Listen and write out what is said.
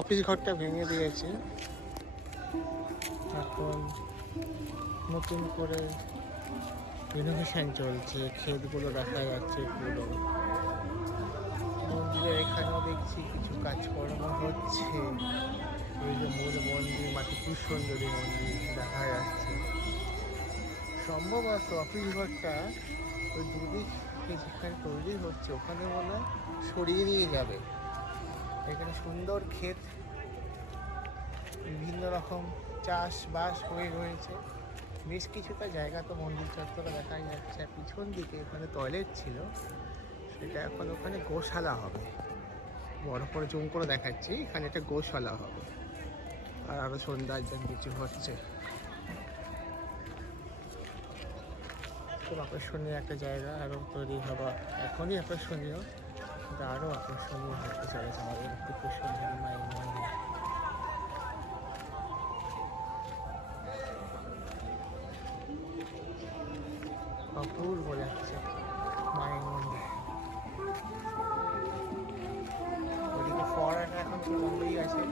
Office ঘরটা ভেঙে দিয়েছে, এখন নতুন করে রিনোভেশন চলছে। ক্ষেতগুলো দেখা যাচ্ছে পুরো। মন্দিরের এখানেও দেখছি কিছু কাজকর্ম হচ্ছে। এই যে মূল মন্দির, মাটিপুর সুন্দরী মন্দির দেখা যাচ্ছে। সম্ভবত অফিস ঘরটা ওই দুদিক যেখানে তৈরি হচ্ছে ওখানে মনে হয় সরিয়ে নিয়ে যাবে। এখানে সুন্দর ক্ষেত, বিভিন্ন রকম চাষবাস হয়ে রয়েছে। বেশ কিছুটা জায়গা তো মন্দির চত্বরে দেখাই যাচ্ছে। পিছন দিকে ওখানে টয়লেট ছিল, সেটা এখন ওখানে গোশালা হবে। বড় করে জুম করে দেখাচ্ছি, এখানে একটা গোশালা হবে। আর আরো সন্ধ্যার জন্য কিছু হচ্ছে। খুব আকর্ষণীয় একটা জায়গা, আরও তৈরি হওয়া এখনই আকর্ষণীয়, কিন্তু আরও আকর্ষণীয় হতে চলেছে আমাদের মাটিপুর সুন্দরী মায়ের মন্দির। অপূর্ব লাগছে মায়ের মন্দির। ওদিকে ফোয়ারাটা এখন তো বন্ধই আছে।